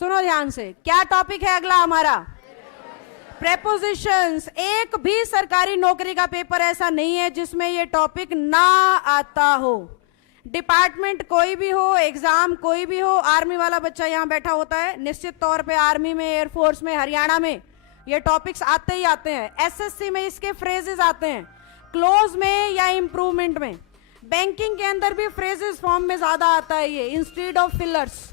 सुनो ध्यान से, क्या टॉपिक है अगला हमारा? प्रेपोजिशंस। एक भी सरकारी नौकरी का पेपर ऐसा नहीं है जिसमें ये टॉपिक ना आता हो। डिपार्टमेंट कोई भी हो, एग्जाम कोई भी हो, आर्मी वाला बच्चा यहां बैठा होता है, निश्चित तौर पे आर्मी में, एयरफोर्स में, हरियाणा में ये टॉपिक्स आते ही आते हैं। एसएससी में इसके फ्रेजेस आते हैं, क्लोज में या इंप्रूवमेंट में। बैंकिंग के अंदर भी फ्रेजेस फॉर्म में ज्यादा आता है ये, इंस्टेड ऑफ फिलर्स।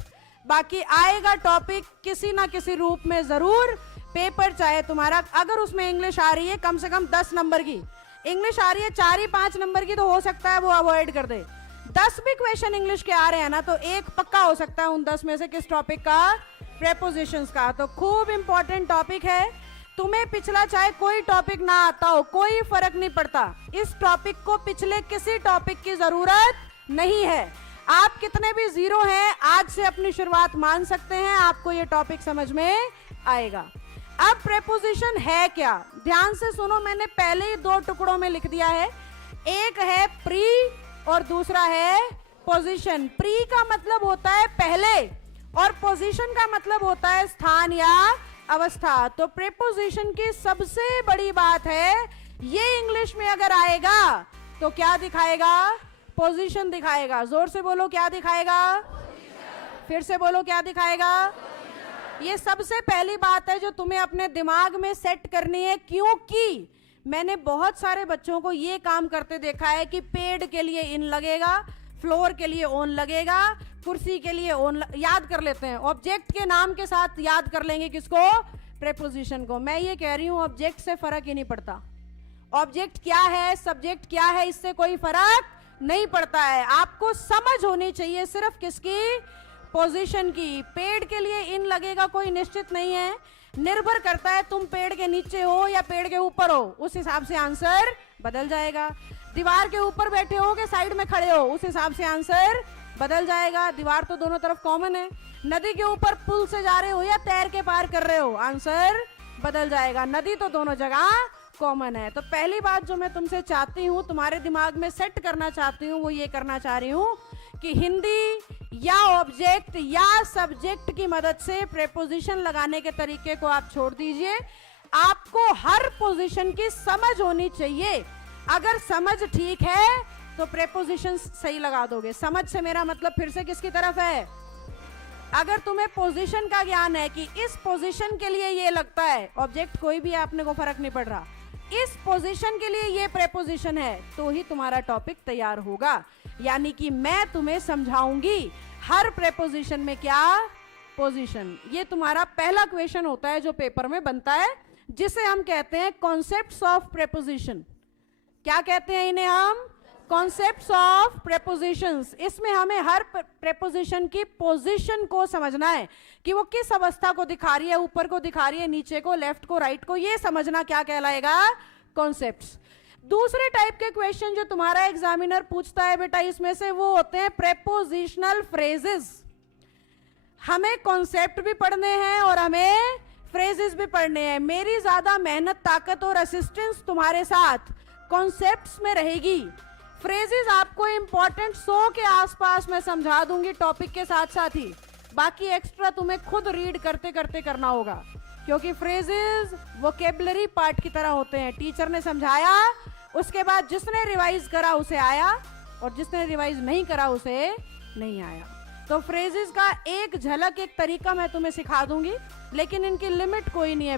बाकी आएगा टॉपिक किसी ना किसी रूप में जरूर। पेपर चाहे तुम्हारा, अगर उसमें इंग्लिश आ रही है कम से कम 10 नंबर की, इंग्लिश आ रही है 4 ही 5 नंबर की, तो हो सकता है वो अवॉइड कर दे। 10 भी क्वेश्चन इंग्लिश के आ रहे हैं ना, तो एक पक्का हो सकता है उन 10 में से किस टॉपिक का? प्रेपोजिशंस का। तो खूब इंपॉर्टेंट टॉपिक है। तुम्हें पिछला चाहे कोई टॉपिक ना आता हो, कोई फर्क नहीं पड़ता। इस टॉपिक को पिछले किसी टॉपिक की जरूरत नहीं है। आप कितने भी जीरो हैं, आज से अपनी शुरुआत मान सकते हैं, आपको ये टॉपिक समझ में आएगा। अब प्रेपोजिशन है क्या, ध्यान से सुनो। मैंने पहले ही 2 टुकड़ों में लिख दिया है, एक है प्री और दूसरा है पोजीशन। प्री का मतलब होता है पहले और पोजीशन का मतलब होता है स्थान या अवस्था। तो प्रेपोजिशन की सबसे बड़ी बात है, ये इंग्लिश में अगर आएगा तो क्या दिखाएगा? पोजीशन दिखाएगा। जोर से बोलो, क्या दिखाएगा? फिर से बोलो, क्या दिखाएगा? ये सबसे पहली बात है जो तुम्हें अपने दिमाग में सेट करनी है, क्योंकि मैंने बहुत सारे बच्चों को ये काम करते देखा है कि पेड़ के लिए इन लगेगा, फ्लोर के लिए ऑन लगेगा, कुर्सी के लिए ऑन याद कर लेते हैं, ऑब्जेक्ट के नाम के साथ याद कर लेंगे किसको? प्रेपोजिशन को। मैं ये कह रही हूं ऑब्जेक्ट से फर्क ही नहीं पड़ता। ऑब्जेक्ट क्या है, सब्जेक्ट क्या है, इससे कोई फर्क नहीं पड़ता है। आपको समझ होनी चाहिए सिर्फ किसकी? पोजीशन की। पेड़ के लिए इन लगेगा कोई निश्चित नहीं है, निर्भर करता है तुम पेड़ के नीचे हो या पेड़ के ऊपर हो, उस हिसाब से आंसर बदल जाएगा। दीवार के ऊपर बैठे हो कि साइड में खड़े हो, उस हिसाब से आंसर बदल जाएगा। दीवार तो दोनों तरफ कॉमन है। नदी के ऊपर पुल से जा रहे हो या तैर के पार कर रहे हो, आंसर बदल जाएगा। नदी तो दोनों जगह कॉमन है। तो पहली बात जो मैं तुमसे चाहती हूँ, तुम्हारे दिमाग में सेट करना चाहती हूँ, वो ये करना चाह रही हूँ कि हिंदी या ऑब्जेक्ट या सब्जेक्ट की मदद से प्रेपोजिशन लगाने के तरीके को आप छोड़ दीजिए। आपको हर पोजीशन की समझ होनी चाहिए। अगर समझ ठीक है तो प्रेपोजिशन सही लगा दोगे। समझ से मेरा मतलब फिर से किसकी तरफ है? अगर तुम्हें पोजीशन का ज्ञान है कि इस पोजीशन के लिए ये लगता है, ऑब्जेक्ट कोई भी आपने को फर्क नहीं पड़ रहा, इस पोजीशन के लिए ये प्रेपोजिशन है, तो ही तुम्हारा टॉपिक तैयार होगा। यानी कि मैं तुम्हें समझाऊंगी हर प्रेपोजिशन में क्या पोजीशन। ये तुम्हारा पहला क्वेश्चन होता है जो पेपर में बनता है, जिसे हम कहते हैं कॉन्सेप्ट्स ऑफ प्रेपोजिशन। क्या कहते हैं इन्हें हम? Concepts of prepositions. इसमें हमें हर प्रेपोजिशन की पोजीशन को समझना है कि वो किस अवस्था को दिखा रही है, ऊपर को दिखा रही है, नीचे को, लेफ्ट को, राइट को, ये समझना क्या कहलाएगा? कॉन्सेप्ट्स। दूसरे टाइप के क्वेश्चन जो तुम्हारा एग्जामिनर पूछता है बेटा, इसमें से वो होते हैं प्रेपोजिशनल फ्रेजेस। हमें कॉन्सेप्ट भी पढ़ने हैं और हमें फ्रेजेस भी पढ़ने हैं। मेरी ज्यादा मेहनत, ताकत और असिस्टेंस तुम्हारे साथ कॉन्सेप्ट्स में रहेगी। फ्रेजेस आपको इंपॉर्टेंट 100 के आसपास मैं समझा दूंगी टॉपिक के साथ साथ ही, बाकी एक्स्ट्रा तुम्हें खुद रीड करते करते करना होगा, क्योंकि फ्रेजेस वोकेबलरी पार्ट की तरह होते हैं। टीचर ने समझाया, उसके बाद जिसने रिवाइज करा उसे आया और जिसने रिवाइज नहीं करा उसे नहीं आया। तो फ्रेजेस का एक झलक, एक तरीका मैं तुम्हें सिखा दूंगी, लेकिन इनकी लिमिट कोई नहीं है।